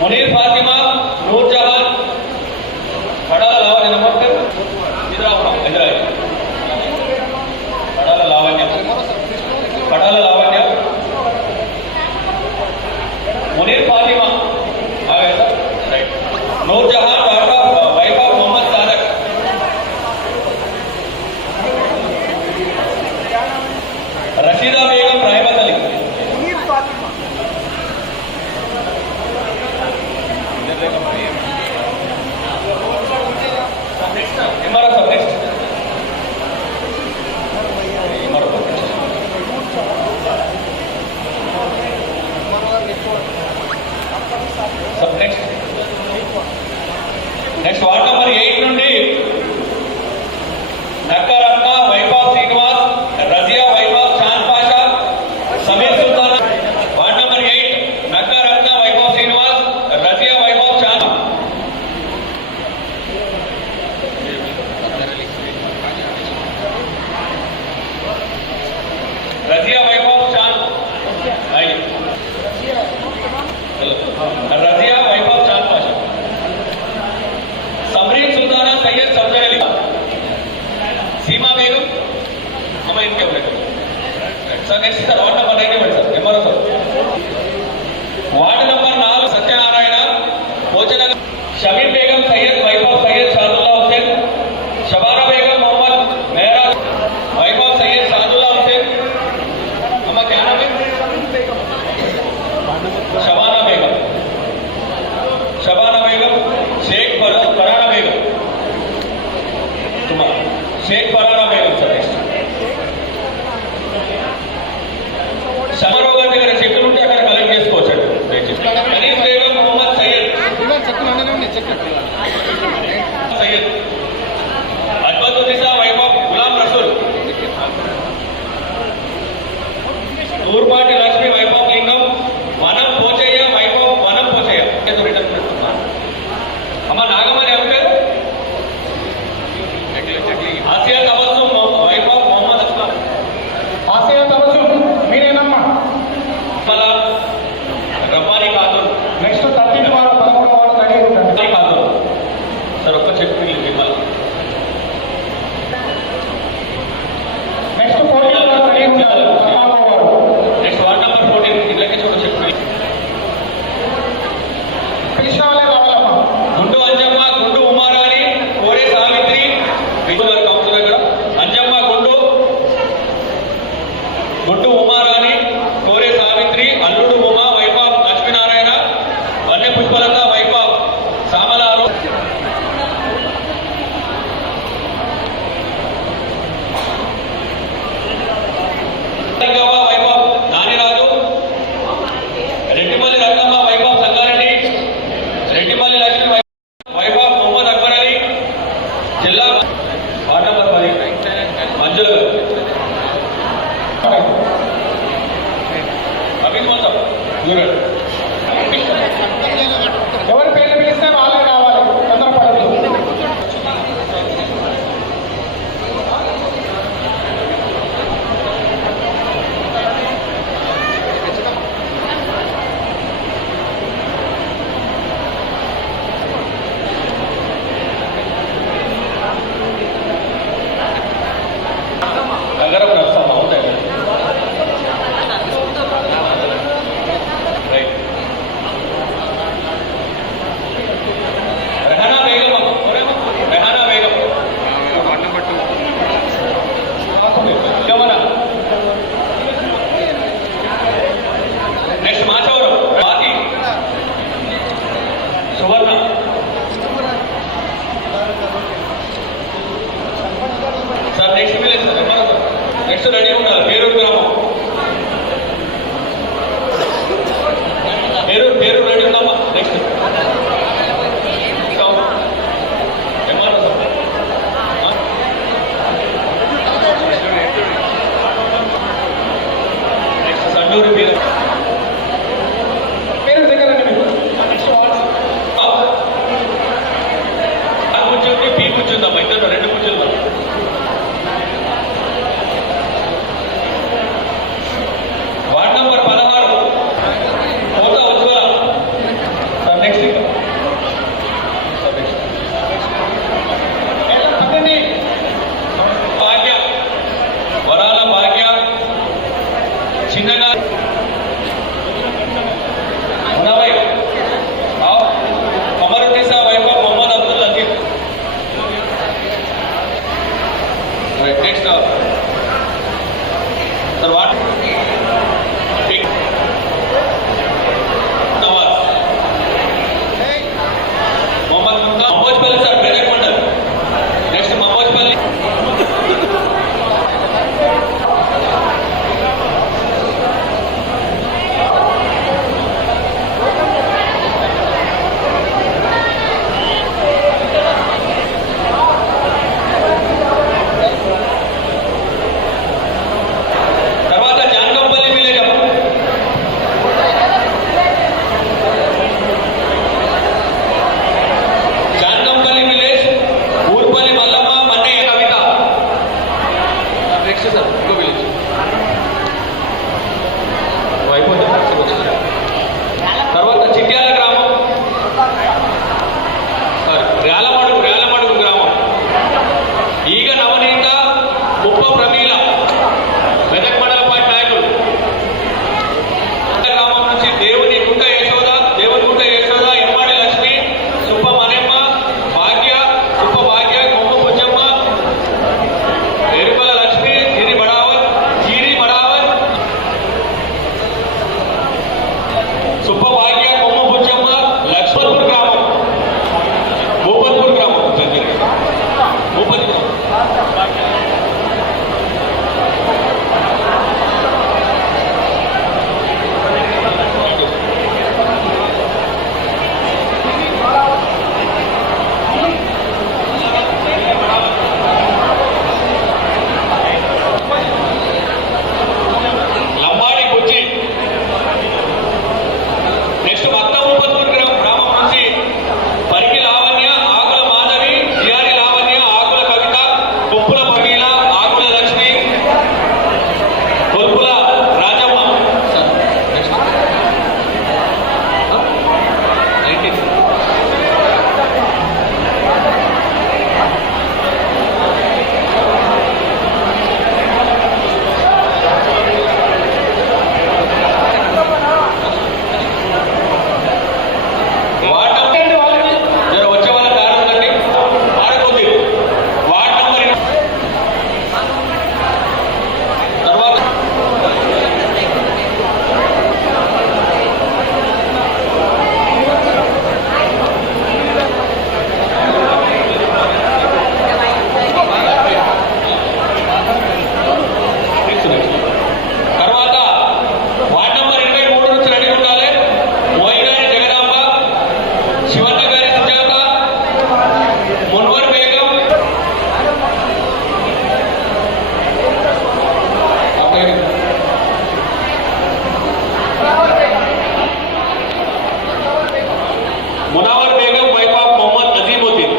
मुनीर फातिमा नूरजहान कड़ाला लावण्य नमस्ते इधर आओ इधर आइए कड़ाला लावण्य मुनीर फातिमा आ गए sir right Noorjahan daughter wife of Mohammed Sadiq Rashida Begum रायबत अली నెక్స్ట్ వార్డ్ నెంబర్ 8 నుండి నక్కరత్న వైభవ్ శ్రీనివాస్ రజియా వైభవ్ చాంద్ పాషా సమీర్ సుల్తాన్ వార్డ్ నెంబర్ 8 నక్కరత్న వైభవ్ శ్రీనివాస్ రజియా వైభవ్ చాంద్ रजिया वैभव चांद रजिया वैभव चांद पाशा समरीन सुल्ताना सैयद सफदर अली सीमा बेगम हम इनके sir next sir ward number 9 sir MRO sir ward number 4 Satyanarayana Bhojnagar Shameer Begum Syed Vaibhav Syed Shadulla Hussain Shabana Begum Mohammed Mehra Vaibhav Syed Shadulla Hussain क्या नाम है शबाना बेगम शेख फराना बेगम शेख फराना बेगम सर సమరోగం దగ్గర చెక్కులు ఉంటే అక్కడ కలెక్ట్ చేసుకోవచ్చు. హనీఫ్ బేగం మొహమ్మద్ సయ్యద్ అద్భుతునిసా వైభవ్ గులాం రసూల్ ఊర్పాటి లక్ష్మి వైభవ్ లింగం వనం పోచయ్య వైభవ్ వనం పోచయ్య అమ్మ నాగమని ఎవరి పేరు ఆసియా తబస్సుం వైభవ్ మొహమ్మద్ అస్లాం ఆసియా తబస్సుం మీరేనమ్మా మళ్ళా రబ్బానీ ఖాతూన్ నెక్స్ట్ 13 వారు 13 వారు రెడీ ఉంటారు ఖాతూన్ సార్ ఒక్క చెక్ మళ్ళీ నెక్స్ట్ 14 వారు రెడీ ఉంటారు నెక్స్ట్ వార్డ్ నెంబర్ 14 ఇళ్ళకి చూడ చెక్ కృష్ణాలే రావాలమ్మ గుండు అంజమ్మ గుండు ఉమారాణి కోరే సావిత్రి విజయవాడ కౌన్సిల్ దగ్గర అంజమ్మ గుండు ఉమారాణి కోరే సావిత్రి అల్లుడు ఉమా వైభవ్ లక్ష్మీనారాయణ వన్య పుష్పలత వైభవ్ సామలాలు వైభవ్ నానిరాజు రెడ్డిపల్లి రత్నమ్మ వైభవ్ సంగారెడ్డి రెడ్డిపల్లి లక్ష్మి వైభవ్ మొహమ్మద్ అక్బర్ అలీ జిల్లా వార్డ్ నంబర్ 10 మంజుల అభిమోత్సవం ఎవరి పేరు పిలిస్తే వాళ్ళే రావాలి తొందరపడద్దు. मुनावर बेगम वाइफ ऑफ मोहम्मद अजीमुद्दीन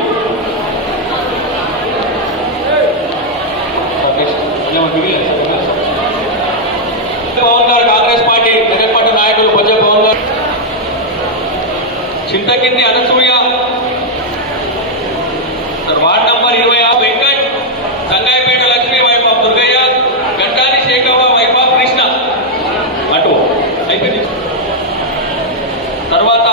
पवन गाరు కాంగ్రెస్ పార్టీ జగన్పట్ట నాయకులు బొజ్జ పవన్ గారు Chintakindi Anasuya ward number 26 Venkat Sangayapeta Lakshmi wife of Durgaiah Gantani శేఖవ వైఫ్ ఆఫ్ కృష్ణ అటు అయిపోయింది తర్వాత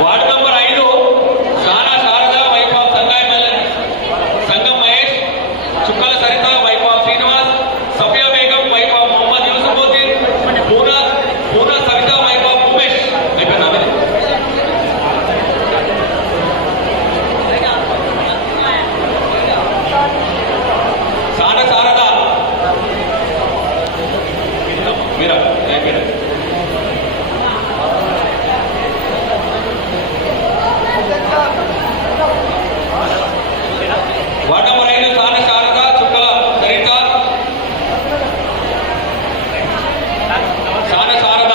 ward number 5 Sana Sharada wife of Sangam Mahesh Chukkala Saritha wife of Srinivas Safiya Begum wife of Mohammed Yousufuddin Poona Savitha wife of Umesh అయిపోయిందా మీది? సానా శారద మీరా అయిపోయింది ward number 5 Sana Sharada Chukkala Saritha Sana Sharada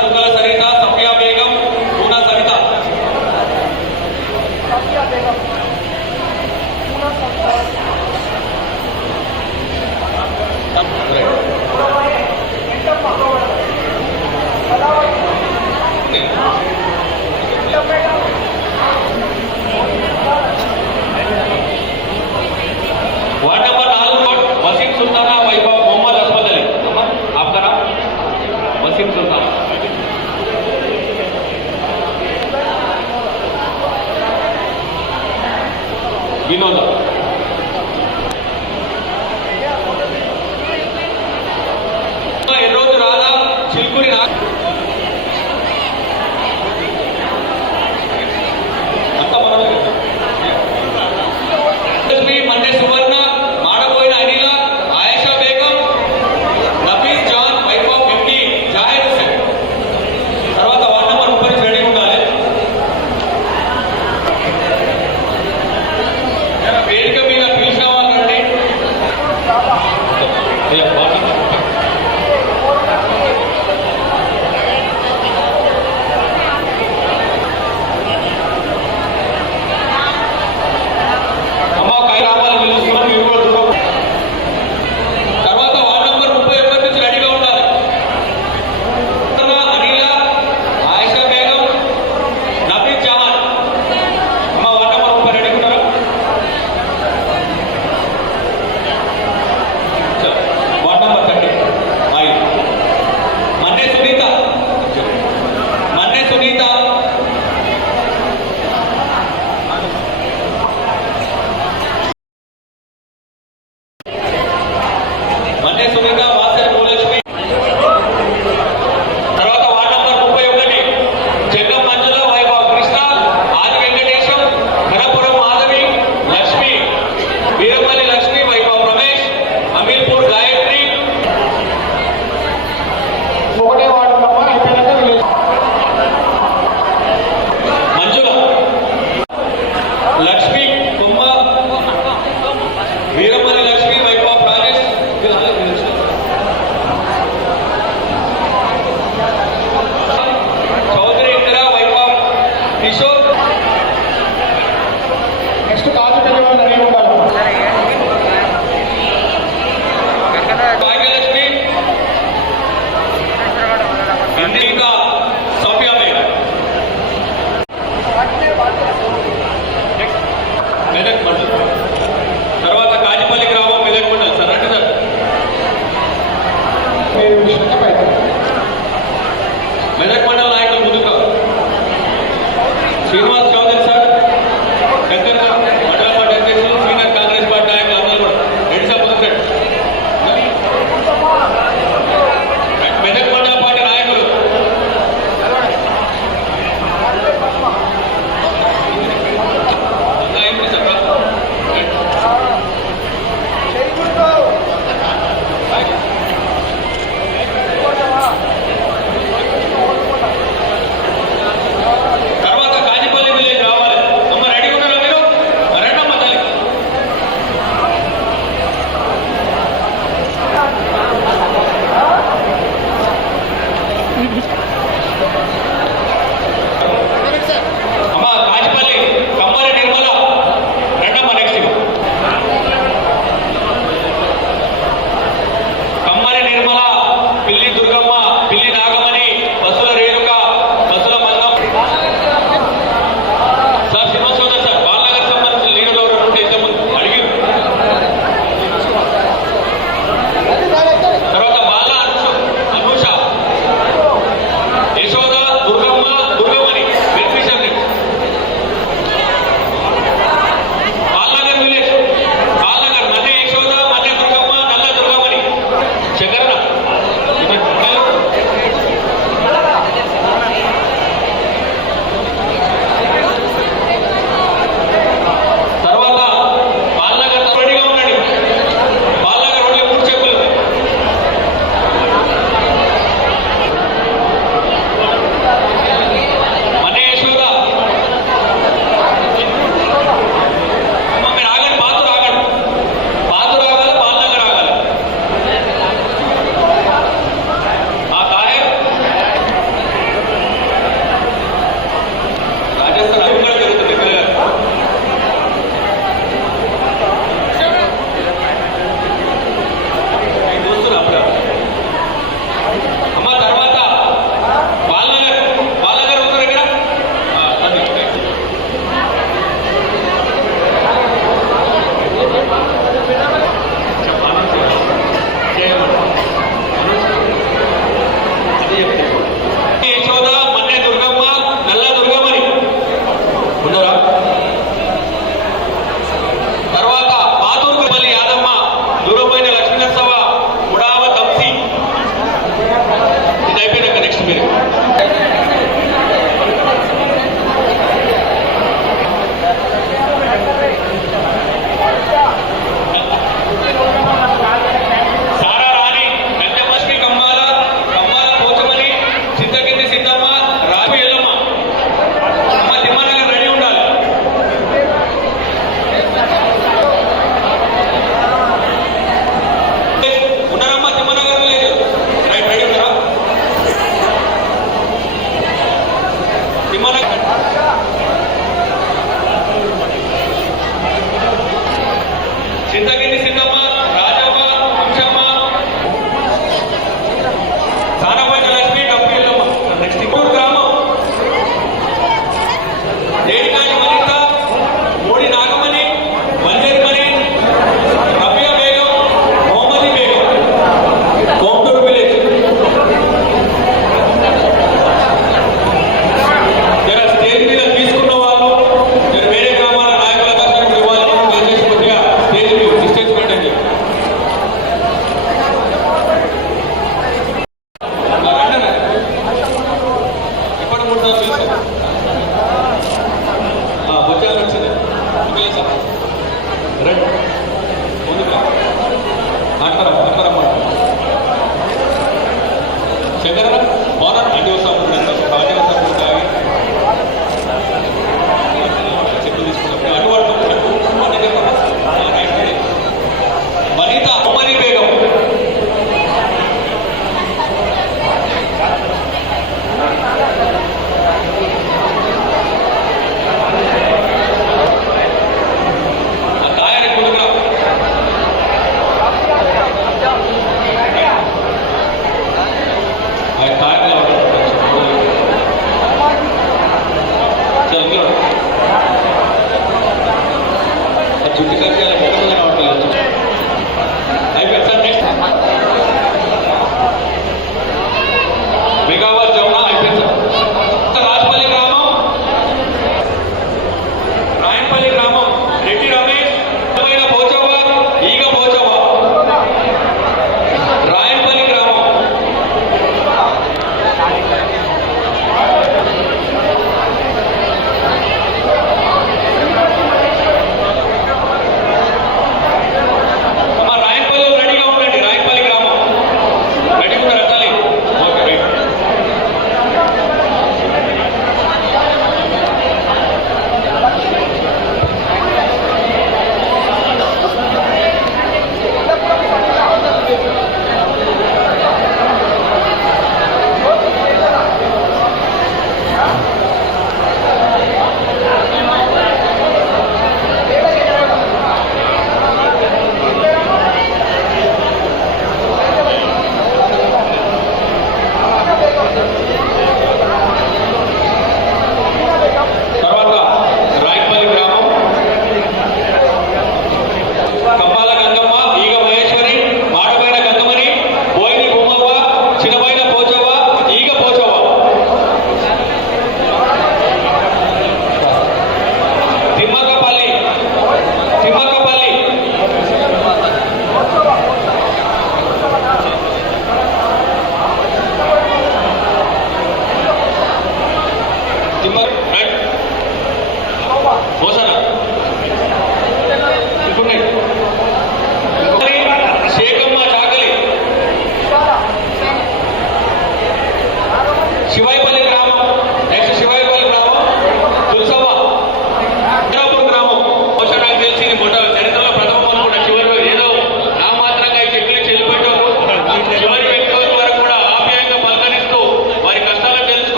Chukkala Saritha Safiya Begum Poona Saritha ward number 4 Waseem Sultana wife of Mohammed असफद अली आपका नाम वसीम सुल्ताना विनोद